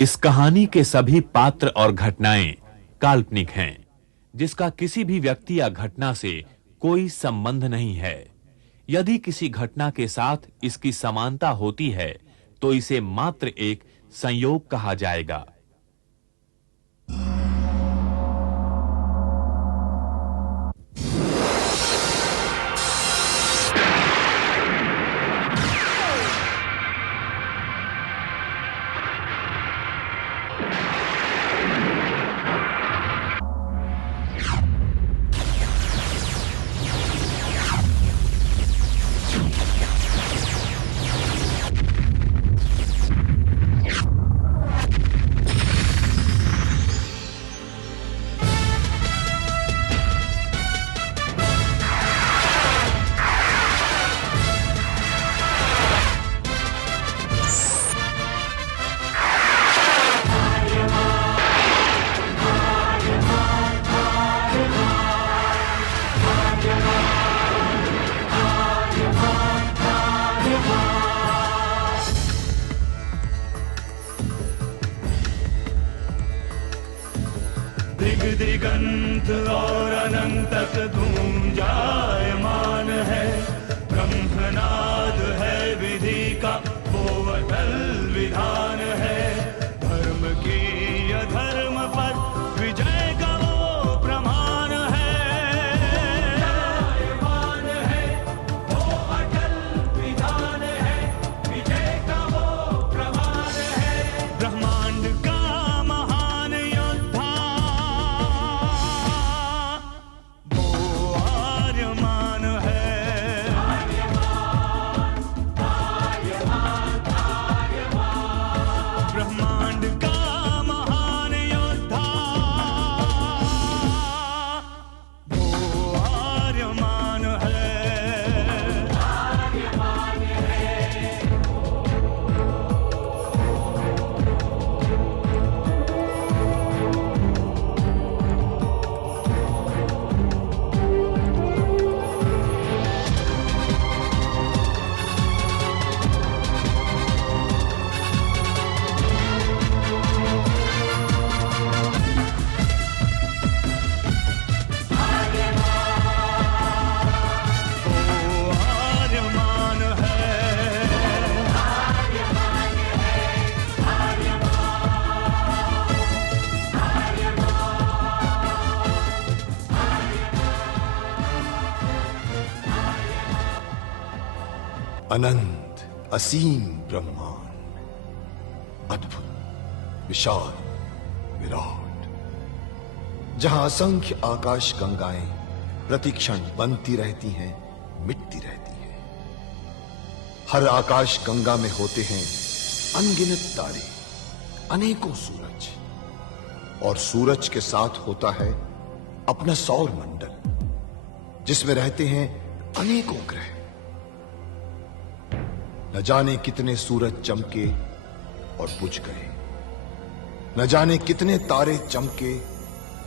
इस कहानी के सभी पात्र और घटनाएं काल्पनिक हैं, जिसका किसी भी व्यक्ति या घटना से कोई संबंध नहीं है। यदि किसी घटना के साथ इसकी समानता होती है, तो इसे मात्र एक संयोग कहा जाएगा। दिग दिगंत और अनंत तक गूंजायमान है। ब्रह्मनाद है विधि का वो अटल विधान है। धर्म की अधर्म पर विजय का वो प्रमाण है। जायमान है वो अटल विधान है। विजय का वो प्रमाण है। ब्रह्मांड का महान योद्धा आर्यमान है। ब्रह्मांड का महान योद्धा वो आर्यमान है। आर्यमान है। अनंत असीम ब्रह्मांड, अद्भुत, विशाल, विराट, जहां असंख्य आकाश गंगाएं प्रतिक्षण बनती रहती हैं, मिटती रहती हैं। हर आकाश गंगा में होते हैं अनगिनत तारे, अनेकों सूरज, और सूरज के साथ होता है अपना सौर मंडल, जिसमें रहते हैं अनेकों ग्रह। न जाने कितने सूरज चमके और बुझ गए, न जाने कितने तारे चमके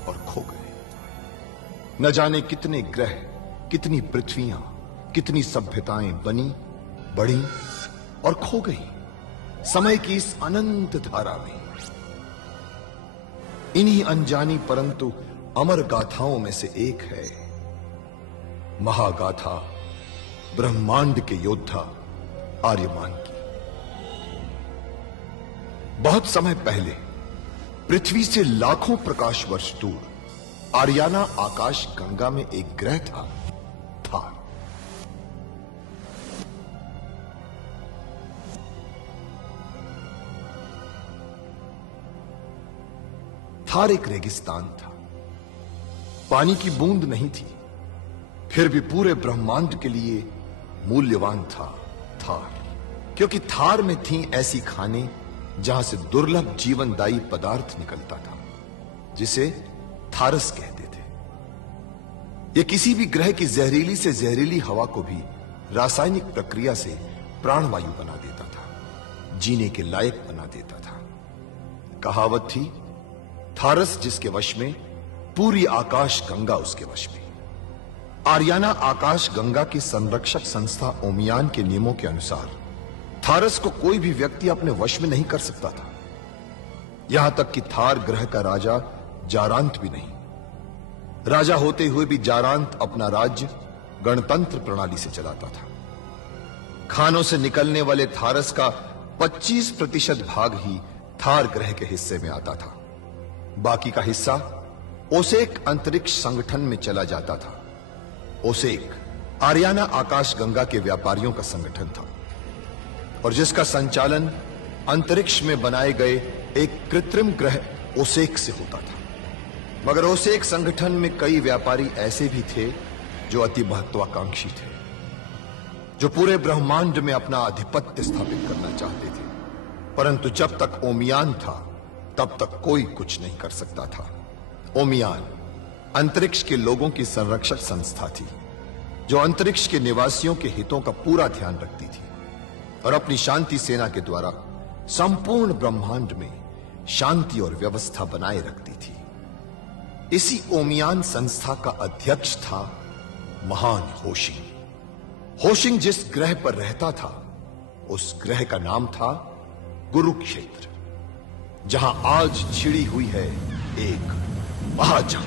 और खो गए, न जाने कितने ग्रह, कितनी पृथ्वियां, कितनी सभ्यताएं बनी, बढ़ी और खो गई समय की इस अनंत धारा में। इन्हीं अनजानी परंतु अमर गाथाओं में से एक है महागाथा ब्रह्मांड के योद्धा आर्यमान की। बहुत समय पहले पृथ्वी से लाखों प्रकाश वर्ष दूर आर्याना आकाश गंगा में एक ग्रह था, थार। थार एक रेगिस्तान था, पानी की बूंद नहीं थी, फिर भी पूरे ब्रह्मांड के लिए मूल्यवान था थार, क्योंकि थार में थी ऐसी खाने जहां से दुर्लभ जीवनदायी पदार्थ निकलता था, जिसे थारस कहते थे। यह किसी भी ग्रह की जहरीली से जहरीली हवा को भी रासायनिक प्रक्रिया से प्राणवायु बना देता था, जीने के लायक बना देता था। कहावत थी, थारस जिसके वश में, पूरी आकाश गंगा उसके वश में। आर्याना आकाश गंगा की संरक्षक संस्था ओमियान के नियमों के अनुसार थारस को कोई भी व्यक्ति अपने वश में नहीं कर सकता था। यहां तक कि थार ग्रह का राजा जारांत भी नहीं। राजा होते हुए भी जारांत अपना राज्य गणतंत्र प्रणाली से चलाता था। खानों से निकलने वाले थारस का 25% भाग ही थार ग्रह के हिस्से में आता था। बाकी का हिस्सा ओसेक अंतरिक्ष संगठन में चला जाता था। ओसेक आर्याना आकाश गंगा के व्यापारियों का संगठन था और जिसका संचालन अंतरिक्ष में बनाए गए एक कृत्रिम ग्रह ओसेक से होता था। मगर ओसेक संगठन में कई व्यापारी ऐसे भी थे जो अति महत्वाकांक्षी थे, जो पूरे ब्रह्मांड में अपना आधिपत्य स्थापित करना चाहते थे। परंतु जब तक ओमियान था तब तक कोई कुछ नहीं कर सकता था। ओमियान अंतरिक्ष के लोगों की संरक्षक संस्था थी जो अंतरिक्ष के निवासियों के हितों का पूरा ध्यान रखती थी और अपनी शांति सेना के द्वारा संपूर्ण ब्रह्मांड में शांति और व्यवस्था बनाए रखती थी। इसी ओमियान संस्था का अध्यक्ष था महान होशिंग। होशिंग जिस ग्रह पर रहता था उस ग्रह का नाम था गुरुक्षेत्र, जहां आज छिड़ी हुई है एक महाजंग।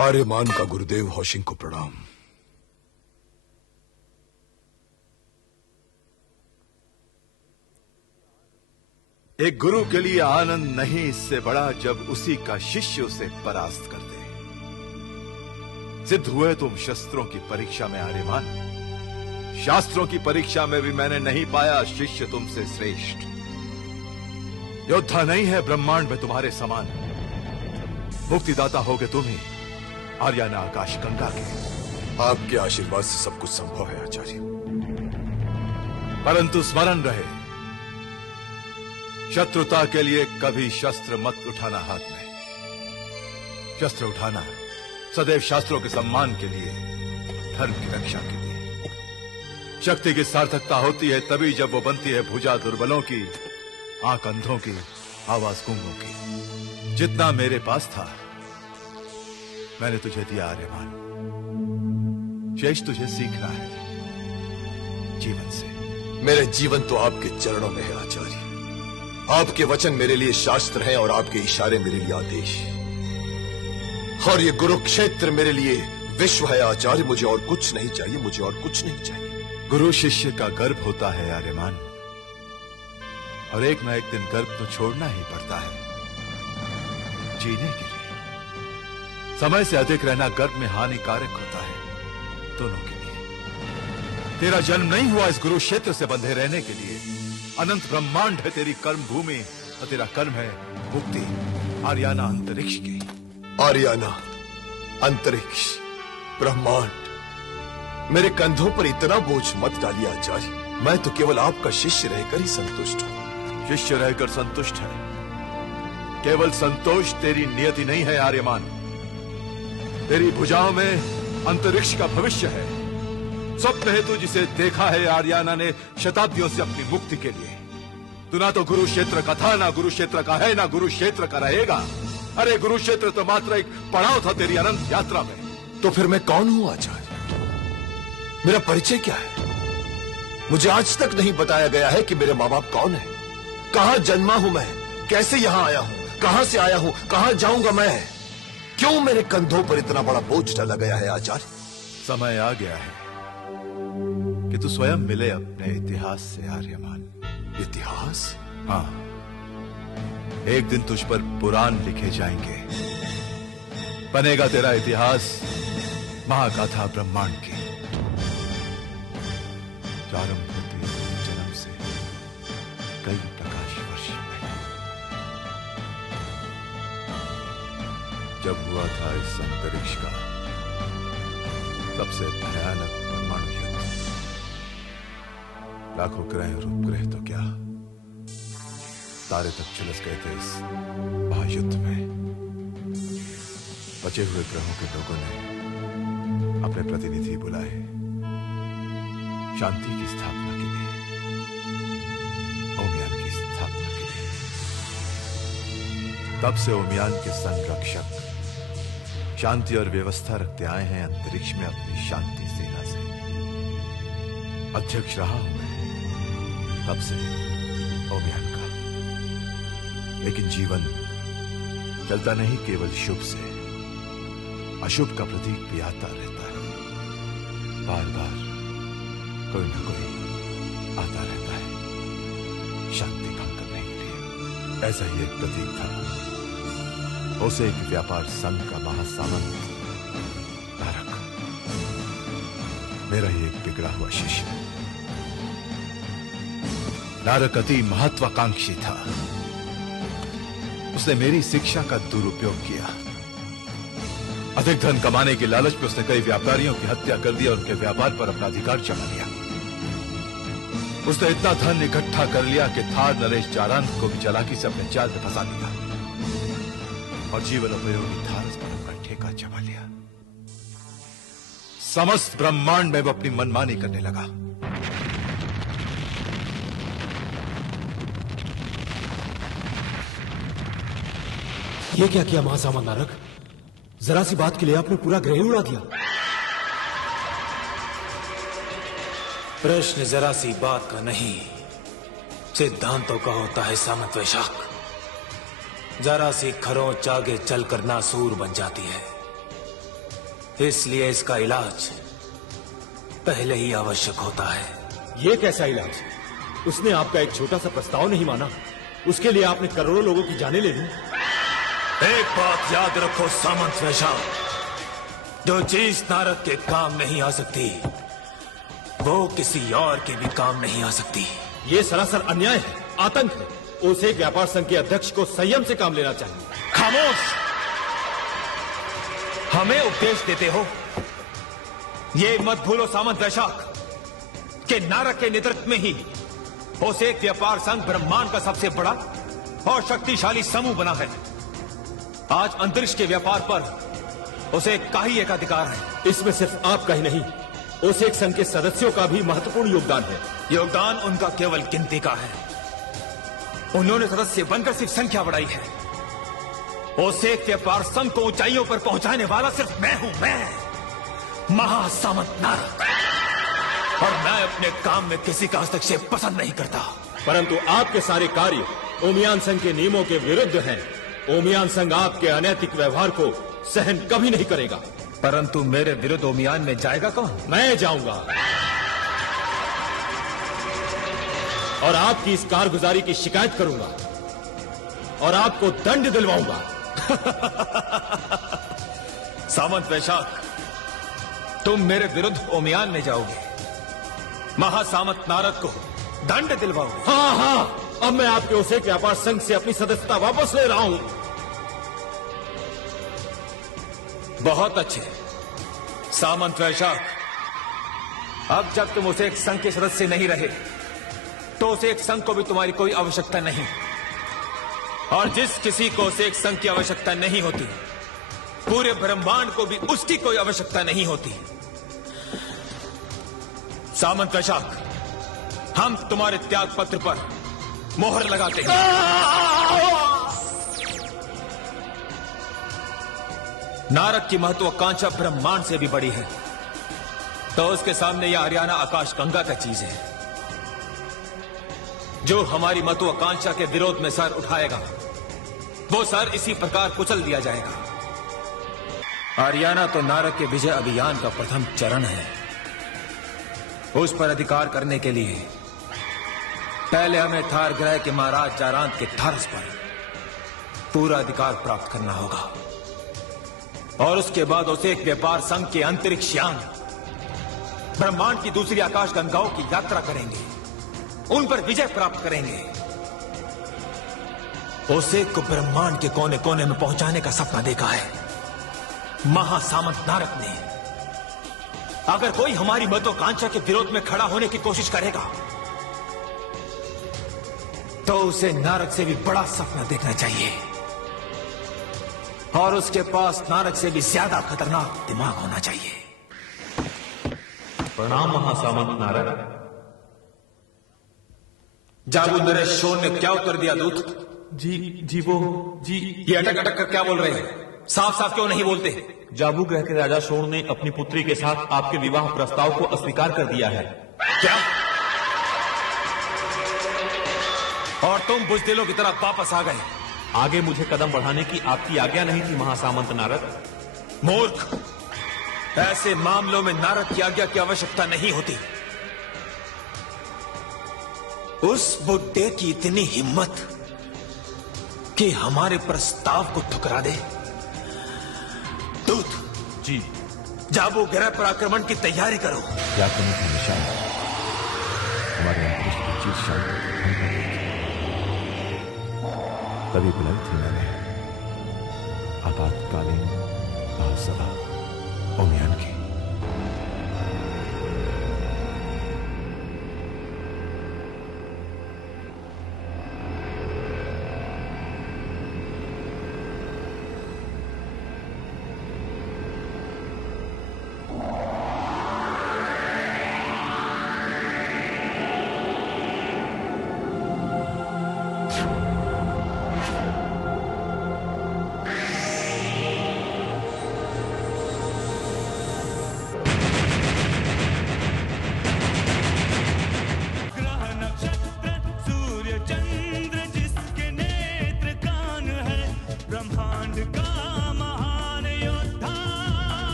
आर्यमान का गुरुदेव होशिंग को प्रणाम। एक गुरु के लिए आनंद नहीं इससे बड़ा जब उसी का शिष्य उसे परास्त कर दे। सिद्ध हुए तुम शस्त्रों की परीक्षा में आर्यमान। शास्त्रों की परीक्षा में भी मैंने नहीं पाया शिष्य तुमसे श्रेष्ठ। योद्धा नहीं है ब्रह्मांड में तुम्हारे समान। मुक्तिदाता होगे तुम ही आर्याना आकाश गंगा के। आपके आशीर्वाद से सब कुछ संभव है आचार्य। परंतु स्मरण रहे, शत्रुता के लिए कभी शस्त्र मत उठाना हाथ में। शस्त्र उठाना सदैव शास्त्रों के सम्मान के लिए, धर्म की रक्षा के लिए। शक्ति की सार्थकता होती है तभी जब वो बनती है भुजा दुर्बलों की, आंख अंधों की, आवाज गूंगों की। जितना मेरे पास था मैंने तुझे दिया आर्यमान, शेष तुझे सीखना है जीवन से। मेरे जीवन तो आपके चरणों में है आचार्य। आपके वचन मेरे लिए शास्त्र हैं और आपके इशारे मेरे लिए आदेश। और ये कुरुक्षेत्र मेरे लिए विश्व है आचार्य। मुझे और कुछ नहीं चाहिए, मुझे और कुछ नहीं चाहिए। गुरु शिष्य का गर्भ होता है आर्यमान, और एक ना एक दिन गर्भ तो छोड़ना ही पड़ता है जीने के लिए। समय से अधिक रहना गर्भ में हानिकारक होता है दोनों के लिए। तेरा जन्म नहीं हुआ इस गुरु क्षेत्र से बंधे रहने के लिए। अनंत ब्रह्मांड है तेरी कर्म भूमि, और तेरा कर्म है मुक्ति आर्याना अंतरिक्ष की। आर्याना, अंतरिक्ष, ब्रह्मांड, मेरे कंधों पर इतना बोझ मत डालिए आचार्य। मैं तो केवल आपका शिष्य रहकर ही संतुष्ट हूं। शिष्य रहकर संतुष्ट है, केवल संतोष तेरी नियति नहीं है आर्यमान। तेरी भुजाओं में अंतरिक्ष का भविष्य है। स्वप्न है तू जिसे देखा है आर्याना ने शताब्दियों से अपनी मुक्ति के लिए। तू ना तो गुरु क्षेत्र का था, ना गुरु क्षेत्र का है, ना गुरु क्षेत्र का रहेगा। अरे गुरु क्षेत्र तो मात्र एक पड़ाव था तेरी अनंत यात्रा में। तो फिर मैं कौन हूं आचार्य? मेरा परिचय क्या है? मुझे आज तक नहीं बताया गया है कि मेरे माँ बाप कौन है, कहां जन्मा हूं मैं, कैसे यहां आया हूं, कहां से आया हूं, कहां जाऊंगा मैं। क्यों मेरे कंधों पर इतना बड़ा बोझ डाला गया है आचार्य? समय आ गया है कि तू स्वयं मिले अपने इतिहास से आर्यमान। इतिहास? हाँ, एक दिन तुझ पर पुराण लिखे जाएंगे। बनेगा तेरा इतिहास महागाथा ब्रह्मांड की। प्रारंभ होती है जन्म से कई प्रकाश वर्ष पहले, जब हुआ था इस अंतरिक्ष का सबसे भयानक परमाणु युद्ध। लाखों ग्रह और उपग्रह तो क्या, तारे तक झुलस गए थे इस महायुद्ध में। बचे हुए ग्रहों के लोगों ने अपने प्रतिनिधि बुलाए शांति की स्थापना के लिए, ओमियान की स्थापना के लिए। तब से ओमियान के संरक्षक शांति और व्यवस्था रखते आए हैं अंतरिक्ष में अपनी शांति सेना से। अध्यक्ष रहा हूं मैं तब से ओमियान का। लेकिन जीवन चलता नहीं केवल शुभ से, अशुभ का प्रतीक भी आता रहता है। बार बार कोई ना कोई आता रहता है शांति भंग करने के लिए। ऐसा ही एक प्रतीक था उसे एक व्यापार संघ का महासामंत नारक, मेरा ही एक बिगड़ा हुआ शिष्य। नारक अति महत्वाकांक्षी था। उसने मेरी शिक्षा का दुरुपयोग किया। अधिक धन कमाने के लालच में उसने कई व्यापारियों की हत्या कर दी और उनके व्यापार पर अपना अधिकार जमा लिया। उसने इतना धन इकट्ठा कर लिया कि थार नरेश चारांत को भी चालाकी से अपने जाल में फंसा दिया और जीवन उपयोगी थारस पर अपना ठेका जमा लिया। समस्त ब्रह्मांड में वो अपनी मनमानी करने लगा। ये क्या किया महासामंत नारक? जरा सी बात के लिए आपने पूरा ग्रह उड़ा दिया। प्रश्न जरा सी बात का नहीं, सिद्धांतों का होता है सामंत वैशाख। जरा सी खरोंच आगे चलकर नासूर बन जाती है, इसलिए इसका इलाज पहले ही आवश्यक होता है। ये कैसा इलाज? उसने आपका एक छोटा सा प्रस्ताव नहीं माना, उसके लिए आपने करोड़ों लोगों की जानें ले ली। एक बात याद रखो सामंत वैशाख, जो चीज नारद के काम नहीं आ सकती वो किसी और के भी काम नहीं आ सकती। ये सरासर अन्याय है, आतंक है। उसे व्यापार संघ के अध्यक्ष को संयम से काम लेना चाहिए। खामोश! हमें उपदेश देते हो? ये मत भूलो सामंत वैशाख कि नारद के नेतृत्व में ही ओसेक व्यापार संघ ब्रह्मांड का सबसे बड़ा और शक्तिशाली समूह बना है। आज अंतरिक्ष के व्यापार पर उसे का ही एक अधिकार है। इसमें सिर्फ आपका ही नहीं, ओसेक संघ के सदस्यों का भी महत्वपूर्ण योगदान है। योगदान उनका केवल गिनती का है। उन्होंने सदस्य बनकर सिर्फ संख्या बढ़ाई है। ओसेक व्यापार संघ को ऊंचाइयों पर पहुंचाने वाला सिर्फ मैं हूं, मैं महासामंत नारद। और मैं अपने काम में किसी का हस्तक्षेप पसंद नहीं करता। परंतु आपके सारे कार्य ओमियान संघ के नियमों के विरुद्ध हैं। ओमियान संघ आपके अनैतिक व्यवहार को सहन कभी नहीं करेगा। परंतु मेरे विरुद्ध ओमियान में जाएगा कौन? मैं जाऊंगा और आपकी इस कारगुजारी की शिकायत करूंगा और आपको दंड दिलवाऊंगा। सामंत वैशाख, तुम मेरे विरुद्ध ओमियान में जाओगे, महासामंत नारद को दंड दिलवाओगे। हाँ हाँ, अब मैं आपके ओसेक व्यापार संघ से अपनी सदस्यता वापस ले रहा हूं। बहुत अच्छे सामंत वैशाख, अब जब तुम उसे एक संघ के सदस्य नहीं रहे तो उसे एक संघ को भी तुम्हारी कोई आवश्यकता नहीं। और जिस किसी को उसे एक संघ की आवश्यकता नहीं होती, पूरे ब्रह्मांड को भी उसकी कोई आवश्यकता नहीं होती। सामंत वैशाख, हम तुम्हारे त्याग पत्र पर मोहर लगाते हैं। नारद की महत्वाकांक्षा ब्रह्मांड से भी बड़ी है, तो उसके सामने यह हरियाणा आकाश गंगा का चीज है। जो हमारी महत्वाकांक्षा के विरोध में सर उठाएगा, वो सर इसी प्रकार कुचल दिया जाएगा। हरियाणा तो नारद के विजय अभियान का प्रथम चरण है। उस पर अधिकार करने के लिए पहले हमें थार ग्रह के महाराज जारांत के थारस पर पूरा अधिकार प्राप्त करना होगा, और उसके बाद उसे एक व्यापार संघ के अंतरिक्ष यान ब्रह्मांड की दूसरी आकाश गंगाओं की यात्रा करेंगे, उन पर विजय प्राप्त करेंगे। ओसेक को ब्रह्मांड के कोने कोने में पहुंचाने का सपना देखा है महासामंत नारद ने। अगर कोई हमारी महत्वाकांक्षा के विरोध में खड़ा होने की कोशिश करेगा, तो उसे नारद से भी बड़ा सपना देखना चाहिए, और उसके पास नारद से भी ज्यादा खतरनाक दिमाग होना चाहिए। प्रणाम महासामंत नारद। जाबू नरेश शोर ने क्या उत्तर दिया दूत? जी ये अटक अटक कर क्या बोल रहे हैं? साफ साफ क्यों नहीं बोलते? जाबू ग्रह के राजा शोर ने अपनी पुत्री के साथ आपके विवाह प्रस्ताव को अस्वीकार कर दिया है। क्या? और तुम बुजदिलों की तरह वापस आ गए। आगे मुझे कदम बढ़ाने की आपकी आज्ञा नहीं थी महासामंत नारद। मूर्ख, ऐसे मामलों में नारद की आज्ञा की आवश्यकता नहीं होती। उस बुड्ढे की इतनी हिम्मत कि हमारे प्रस्ताव को ठुकरा दे। दूत जी। जाबू ग्रह पर आक्रमण की तैयारी करो। क्या करने का निशान हमारे अंतरिक्ष की चीज शायद तभी बुलाई थी मैंने आपातकालीन सभा ओमियान की।